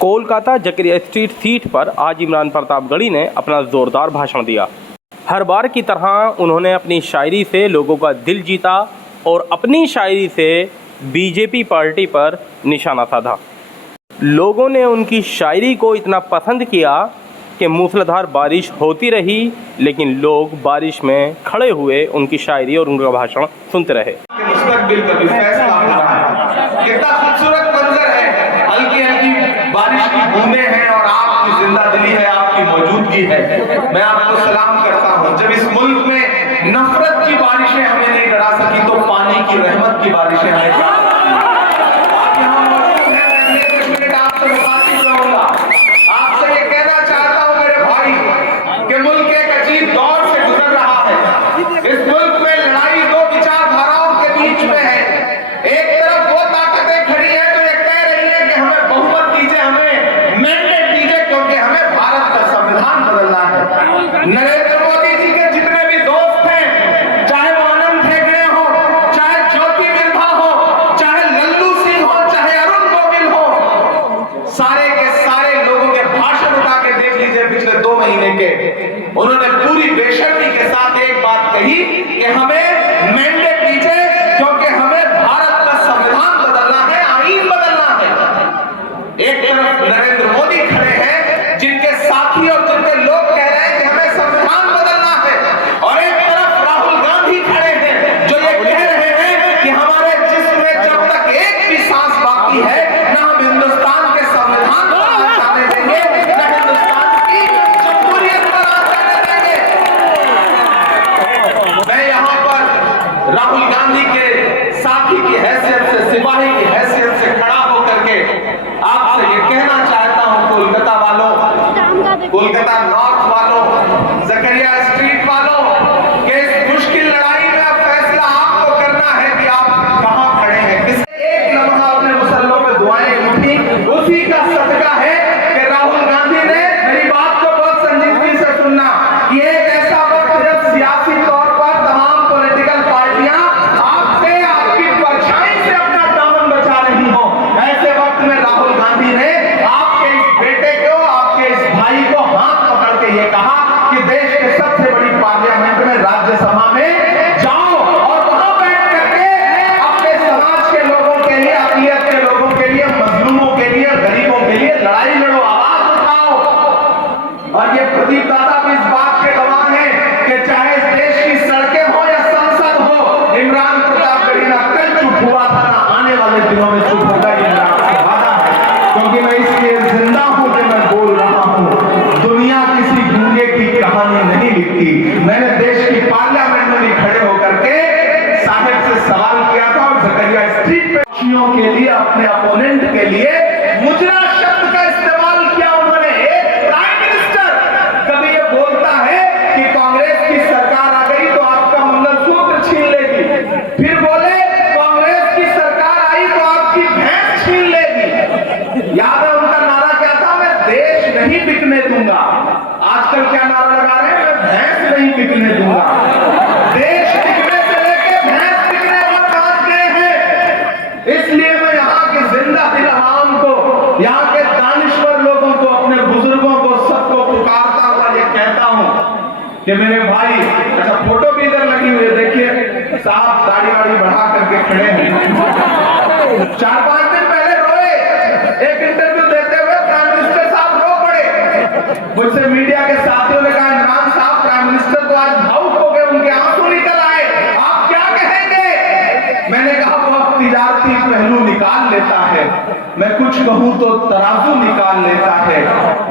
कोलकाता जकरिया street seat पर आज इमरान प्रतापगढ़ी ने अपना ज़ोरदार भाषण दिया। हर बार की तरह उन्होंने अपनी शायरी से लोगों का दिल जीता और अपनी शायरी से बीजेपी पार्टी पर निशाना साधा। लोगों ने उनकी शायरी को इतना पसंद किया कि मूसलाधार बारिश होती रही, लेकिन लोग बारिश में खड़े हुए उनकी शायरी और उनका भाषण सुनते रहे। मुस्तकबिल का भी फैसला हो रहा है। कितना खूबसूरत मंजर है, हल्की हल्की बारिश की बूंदें हैं और आपकी जिंदा दिली है, आपकी मौजूदगी है। मैं आपको सलाम करता हूँ। जब इस मुल्क में नफरत की बारिशें हमें नहीं डरा सकी तो पानी की रहमत की बारिशें हमें डरा सकती हैं। आप यहाँ मौजूद हैं, मैं कुछ मिनट आपसे मुखातिब रहूंगा। आपसे ये कहना चाहता हूँ मेरे भाई कि मुल्क एक अजीब दौर से गुजर रहा है। इस मुल्क में लड़ाई दो विचारधाराओं के बीच में है। एक तरफ वो ताकतें खड़ी हैं जो ये कह रही हैं कि हमें बहुमत दीजिए, हमें मैंडेट दीजिए, क्योंकि हमें भारत का संविधान बदलना है। नरेंद्र मोदी जी के जितने भी दोस्त हैं, चाहे वो आनंद हेगड़े हो, चाहे ज्योति बिरला हो, चाहे लल्लू सिंह हो, चाहे अरुण गोविल हो, सारे के सारे लोगों के भाषण उठा के देख लीजिए पिछले 2 महीने के। उन्होंने पूरी बेशर्मी के साथ एक बात कही कि हमें मैंडेट दीजिए, क्योंकि हमें भारत का संविधान बदलना है, आईन बदलना है। एक तरफ नरेंद्र मोदी खड़े हैं जिनके साथी और जिनके लोग कह रहे हैं कि हमें संविधान बदलना है, और एक तरफ राहुल गांधी खड़े हैं जो ये कह रहे हैं कि हमारे जिस्म में जब तक एक भी सांस बाकी है, ना हम हिंदुस्तान के संविधान को हाथ आने देंगे, ना हिंदुस्तान की जमहूरियत पर हाथ आने देंगे। मैं यहाँ पर राहुल गांधी के साथी की हैसियत से, सिपाही की हैसियत से खड़ा होकर के आपसे ये कहना चाहता हूँ, कोलकाता वालों, कोलकाता नॉर्थ वालों, जकरिया स्ट्रीट वालों, कि इस मुश्किल लड़ाई में अब फैसला आपको करना है कि आप कहां खड़े हैं। किस एक लम्हा अपने मुसल्लों पे दुआएं उठी, उसी का सदका है कि राहुल गांधी ने, मेरी बात को बहुत संजीदगी से सुनना, ये एक ऐसा वक्त जब सियासी तौर पर तमाम पॉलिटिकल पार्टियां आपसे, आपकी परछाई से अपना दामन बचा रही हो, ऐसे वक्त में राहुल गांधी ने आपके इस बेटे को, आपके इस भाई को हाथ पकड़ के ये कहा कि देश के सबसे बड़ी पार्लियामेंट में, राज्यसभा में जाओ और वहां बैठ करके अपने समाज के लोगों के लिए, अक़लियत के लोगों के लिए, मजलूमों के लिए, गरीबों के लिए लड़ाई लड़ो, आवाज उठाओ। और ये प्रदीप दादा भी इस बात के गवाह हैं कि चाहे इस देश की सड़कें हो या संसद हो, इमरान प्रतापगढ़ी ना कल चुप हुआ था, ना आने वाले दिनों में चुप होगा। ये मेरा आपसे वादा है, क्योंकि मैं इसलिए जिंदा हूं कि मैं बोल रहा हूं। दुनिया किसी गूंगे की कहानी नहीं लिखती। मैंने देश की पार्लियामेंट में भी खड़े होकर के साहिब से सवाल किया था, और जकरिया स्ट्रीट पे पक्षियों के लिए, अपने अपोनेंट के लिए मुजरा शब्द का इस्तेमाल किया उन्होंने। एक प्राइम मिनिस्टर कभी ये बोलता है कि कांग्रेस की सरकार आ गई तो आपका मंगलसूत्र छीन लेगी, फिर बोले कांग्रेस की सरकार आई तो आपकी भैंस छीन लेगी। याद है उनका नारा क्या था? मैं देश नहीं बिकने दूंगा। आजकल क्या नारा लगा रहे हैं? मैं भैंस नहीं बिकने दूंगा। देश बिकने से लेके भैंस बिकने तक पहुंच गए हैं। इसलिए मैं यहाँ के जिंदा दिल आवाम को, यहाँ के दानिश्वर लोगों को, अपने बुजुर्गों को, सबको पुकारता हुआ ये कहता हूँ कि मेरे भाई, अच्छा फोटो भी इधर लगी हुई है, देखिए साहब दाढ़ी वाड़ी बढ़ा करके खड़े हैं। 4-5 दिन पहले रोए, एक इंटरव्यू देते हुए प्राइम मिनिस्टर साहब रो पड़े। मुझसे मीडिया के साथियों ने कहा, इमरान साहब प्राइम मिनिस्टर तो आज भावुक हो गए, उनके आंसू निकल आए, आप क्या कहेंगे? मैंने कहा वो अब तिजारती पहलू निकाल लेता है, मैं कुछ कहूं तो तराजू निकाल लेता है।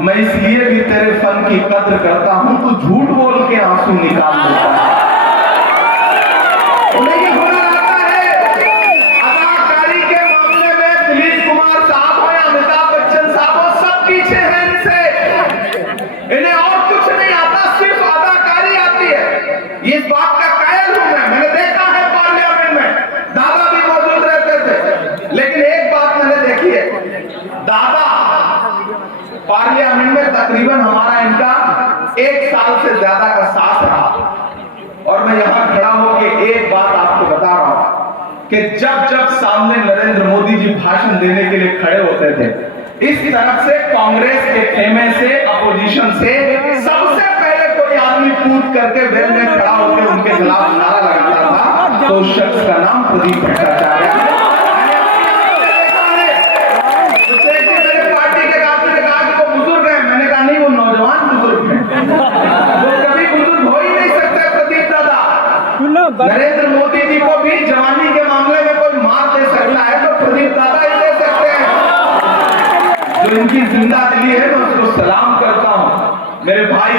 मैं इसलिए भी तेरे फन की कद्र करता हूं, तू झूठ बोल के आंसू निकाल लेता है। उन्हें ये हुनर आता है। अदाकारी के मामले में दिलीप कुमार साहब हो या अमिताभ बच्चन साहब हो, सब पीछे हैं इनसे। इन्हें और कुछ नहीं आता, सिर्फ अदाकारी आती है। इस बात का कायल हूं मैंने देखा है पार्लियामेंट में, दादा भी मौजूद रहते थे, लेकिन एक बात मैंने देखी है, दादा पार्लियामेंट में तकरीबन हमारा इनका 1 साल से ज्यादा का साथ रहा। और मैं यहां खड़ा होकर एक बात आपको बता रहा हूं कि जब जब सामने नरेंद्र मोदी जी भाषण देने के लिए खड़े होते थे, इस तरफ से कांग्रेस के खेमे से, अपोजिशन से सबसे पहले कोई आदमी कूद करके वेल में खड़ा होकर उनके खिलाफ नारा लगाता था, तो उस शख्स का नाम प्रदीप भट्टाचार्य है। मेरे पार्टी के आदमी ने कहा कि वो बुजुर्ग है, मैंने कहा नहीं, वो नौजवान बुजुर्ग है, वो कभी बुजुर्ग हो ही नहीं सकते प्रदीप दादा। नरेंद्र मोदी जी को भी जवानी के मामले में कोई मार दे सकता है तो प्रदीप दादा ही दे सकते हैं। जो इनकी जिंदा दिली है मैं उसको सलाम करता हूं। मेरे भाई,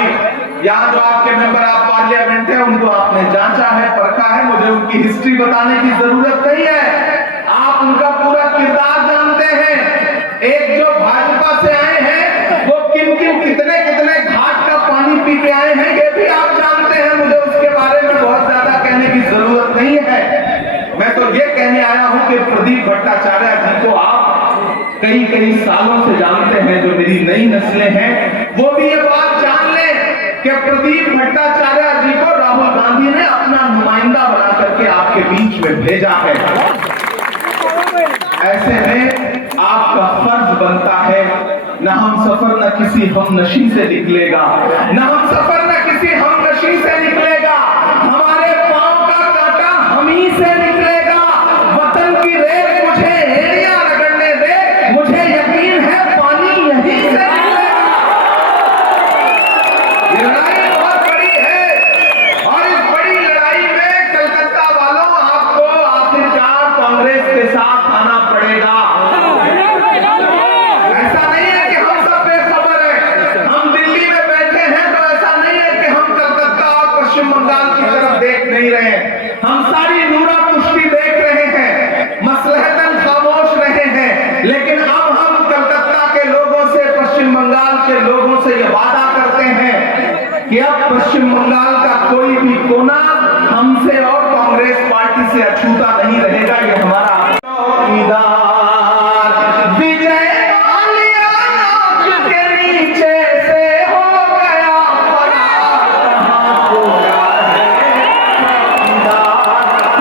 यहाँ जो आपके मेंबर ऑफ पार्लियामेंट है उनको आपने जांचा है, परखा है, मुझे उनकी हिस्ट्री बताने की जरूरत नहीं है, आप उनका पूरा किरदार जानते हैं। एक जो भाजपा से आए हैं वो किन किन कितने कितने घाट का पानी पी के आए हैं ये भी आप जानते हैं, मुझे उसके बारे में बहुत ज्यादा कहने की जरूरत नहीं है। मैं तो ये कहने आया हूं कि प्रदीप भट्टाचार्य जी को आप कई कई सालों से जानते हैं, जो मेरी नई नस्लें हैं वो भी ये बात जान लें कि प्रदीप भट्टाचार्य जी को राहुल गांधी ने अपना नुमाइंदा बना करके आपके बीच में भेजा है। ऐसे में आपका फर्ज बनता है, न हम सफर न किसी हम नशी से निकलेगा, न हम सफर न किसी हम नशी से निकलेगा, हमारे पांव का कांटा हम ही से निकलेगा। वतन की रेत मुझे एड़ियां रगड़ने दे, मुझे यकीन है पानी यहीं से निकलेगा। ये लड़ाई बहुत बड़ी है और इस बड़ी लड़ाई में कलकत्ता वालों आपको आखिरकार कांग्रेस के साथ आना पड़ेगा। ऐसा नहीं है कि हम सब बेखबर हैं, हम दिल्ली में बैठे हैं तो ऐसा नहीं है कि हम कलकत्ता और पश्चिम बंगाल की तरफ देख नहीं रहे, हम सारी नूरा पुष्टि देख रहे हैं, मसलहतन खामोश रहे हैं, लेकिन अब हम कलकत्ता के लोगों से, पश्चिम बंगाल के लोगों से ये वादा करते हैं कि अब पश्चिम बंगाल का कोई भी कोना हमसे और कांग्रेस पार्टी से अछूता नहीं रहेगा। ये हमारा विजय माल्या के नीचे से हो गया परा, कहाँ सोया है चौकीदार,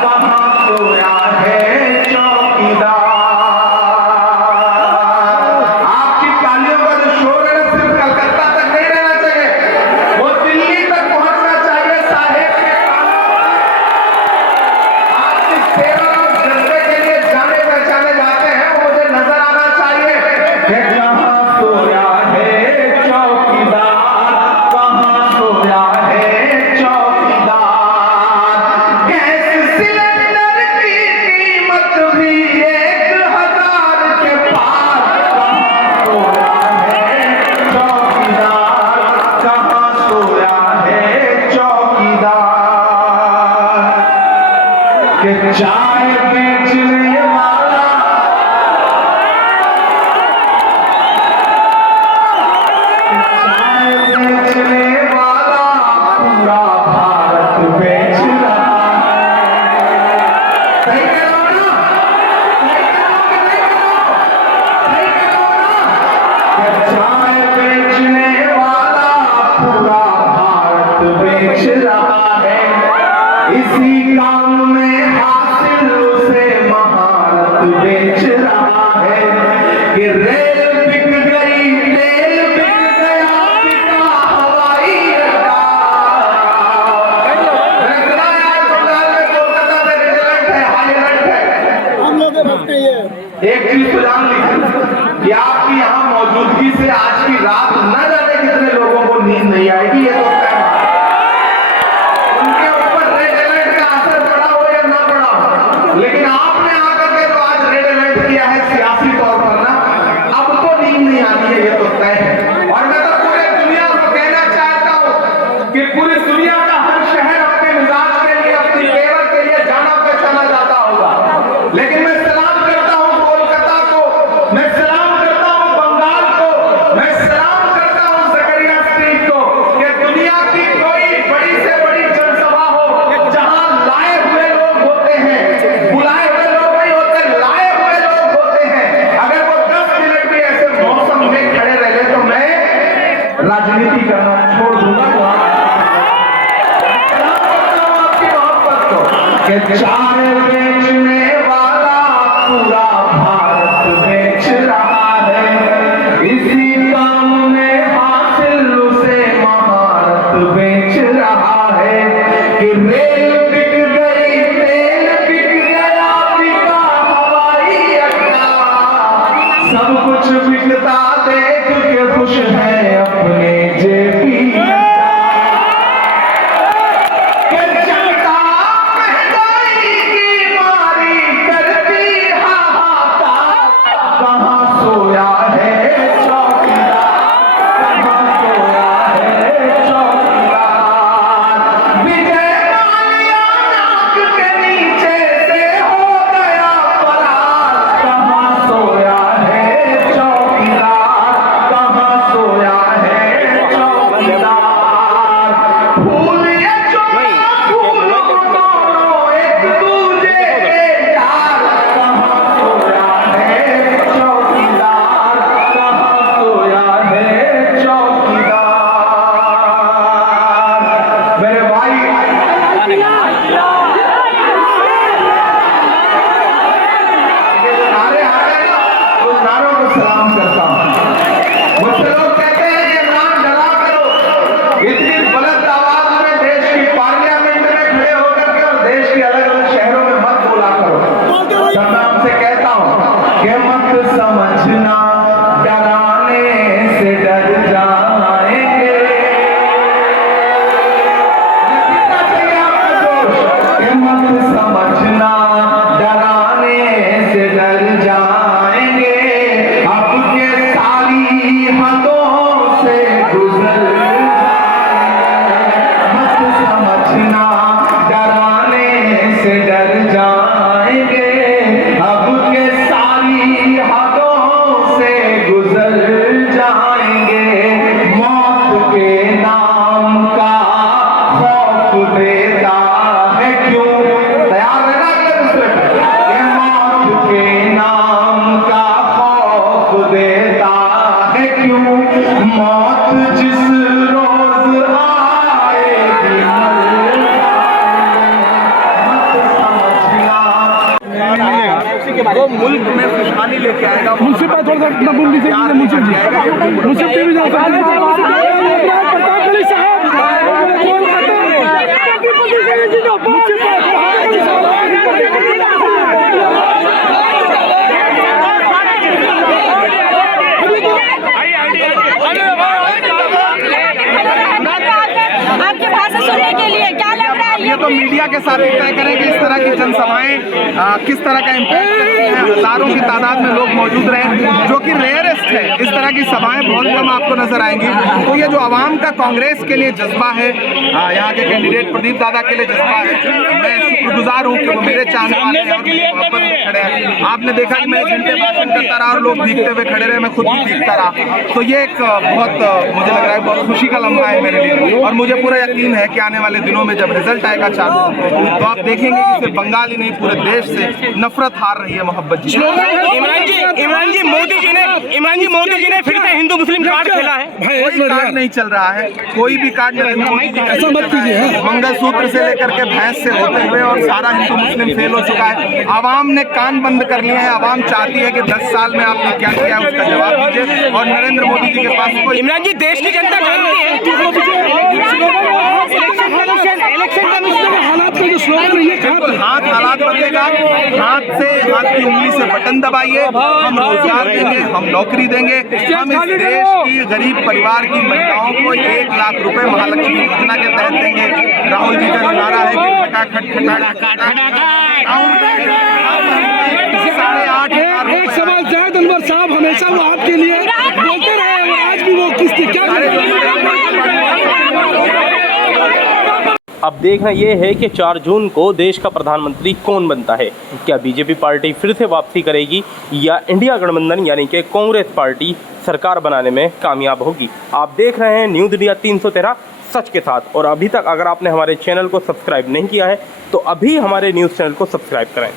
कहाँ सोया है चौकीदार। आपकी तालियों का जो शोर है सिर्फ कलकत्ता तक नहीं रहना चाहिए, वो दिल्ली तक पहुंचना चाहिए। साहेब के आप जिस सेवा और जज्बे के लिए जाने पहचाने जाते हैं वो मुझे नजर आना चाहिए कि कहाँ सोया है चौकीदार, कहाँ सोया है चौकीदार। गैस सिलेंडर की कीमत भी 1000 के पार, कहाँ सोया है चौकीदार, कहाँ सोया है चौकीदार। कि चाय बेचने वाला चाय बेचने वाला पूरा भारत बेच रहा है। सही कह रहा हूं ना? सही कह रहा हूं कि नहीं कह रहा हूं? सही कह रहा हूं ना? कि चाय बेचने वाला पूरा भारत बेच रहा है। इसी काम में हासिल उसे महारत बेच रहा है कि रेल बिक गई, तेल बिक गया, बिका हवाई अड्डा। बंगाल में कोलकाता में रेड अलर्ट है, हाई अलर्ट है। हम लोग रखते हैं एक चीज तो जान लीजिए कि आपकी यहाँ मौजूदगी से आज की रात न जाने कितने लोगों को नींद नहीं आएगी, ये तो तय है। उनके ऊपर रेड अलर्ट का असर पड़ा हो या ना पड़ा हो, लेकिन आपने आकर के तो आज रेड अलर्ट किया है सियासी तौर पर ना, अब तो नींद नहीं आनी है, ये तो तय है। और मैं तो पूरे दुनिया को कहना चाहता हूँ कि पूरी दुनिया का हर शहर अपने मिजाज के लिए, अपनी पेवर के लिए जाना पहचाना जाता होगा, लेकिन मैं सलाम करता हूँ कोलकाता को, मैं सलाम करता हूँ बंगाल को, मैं सलाम करता हूँ जकरिया स्ट्रीट को कि दुनिया की कोई बड़ी से बड़ी जनसभा हो जहां लाए हुए लोग होते हैं, बुलाए हुए लोग नहीं होते, लाए हुए लोग होते हैं। अगर वो 10 मिनट भी ऐसे मौसम में खड़े रहे तो मैं राजनीति करना छोड़ दूंगा। सलाम करता हूं आपकी मोहब्बत को कि चाय बेचने वाला पूरा भारत बेच रहा है। मौत जिस रोज आएगी वो मुल्क में खुशहाली लेके आएगा। मुझसे थोड़ा सा मुंशी जी मुझसे भी जा प्रतापगढ़ी साहब आपकी भाषा सुनने के लिए क्या लग रहा है? ये तो मीडिया के साथ तय करें कि इस तरह की जनसभाएं किस तरह का इम्पैक्ट करती हैं। हजारों की तादाद में लोग मौजूद रहे, जो कि रेयरेस्ट है। इस तरह की सभाएं बहुत कम आपको नजर आएंगी। तो ये जो आवाम का कांग्रेस के लिए जज्बा है, यहाँ के कैंडिडेट प्रदीप दादा के लिए जज्बा है, मैं शुक्रगुजार हूँ कि वो मेरे चाहने वाले हैं और मेरे मोहब्बत में खड़े हैं। आपने देखा कि मैं घंटे भाषण करता रहा और लोग भीगते हुए खड़े रहे, मैं खुद भी भीगता रहा। तो ये एक बहुत मुझे लग रहा है बहुत खुशी का लम्हा है मेरे लिए, और मुझे पूरा यकीन है कि आने वाले दिनों में जब रिजल्ट आएगा चालू तो आप देखेंगे कि सिर्फ बंगाल ही नहीं पूरे देश से नफरत हार रही है मोहब्बत जी। इमरान जी मोदी जी ने फिर से हिंदू मुस्लिम कार्ड खेला है। कोई कार्ड नहीं चल रहा है, कोई भी कार्ड नहीं। मंगलसूत्र से लेकर के भैंस से होते हुए और सारा हिंदू मुस्लिम फेल हो चुका है। आवाम ने कान बंद कर लिए हैं। आवाम चाहती है कि 10 साल में आपने क्या किया उसका जवाब दीजिए, और नरेंद्र मोदी जी के पास कोई। इमरान जी देश की जनता जानती है इलेक्शन कमीशन हालात का जो स्लोगन है ये बिल्कुल हालात बदलेगा। हाथ की उंगली से बटन दबाइए, हम रोजगार देंगे, हम नौकरी देंगे, हम इस देश की गरीब परिवार की महिलाओं को 1 लाख रुपए महालक्ष्मी योजना के तहत देंगे। राहुल जी का जो नारा है कि खटाखट एक सवाल जायद अनवर साहब, हमेशा वो आपके लिए बोलते रहे और आज भी वो किस क्या अब देखना यह है कि 4 जून को देश का प्रधानमंत्री कौन बनता है। क्या बीजेपी पार्टी फिर से वापसी करेगी या इंडिया गठबंधन यानी कि कांग्रेस पार्टी सरकार बनाने में कामयाब होगी। आप देख रहे हैं न्यूज़ इंडिया 313 सच के साथ। और अभी तक अगर आपने हमारे चैनल को सब्सक्राइब नहीं किया है तो अभी हमारे न्यूज़ चैनल को सब्सक्राइब करें।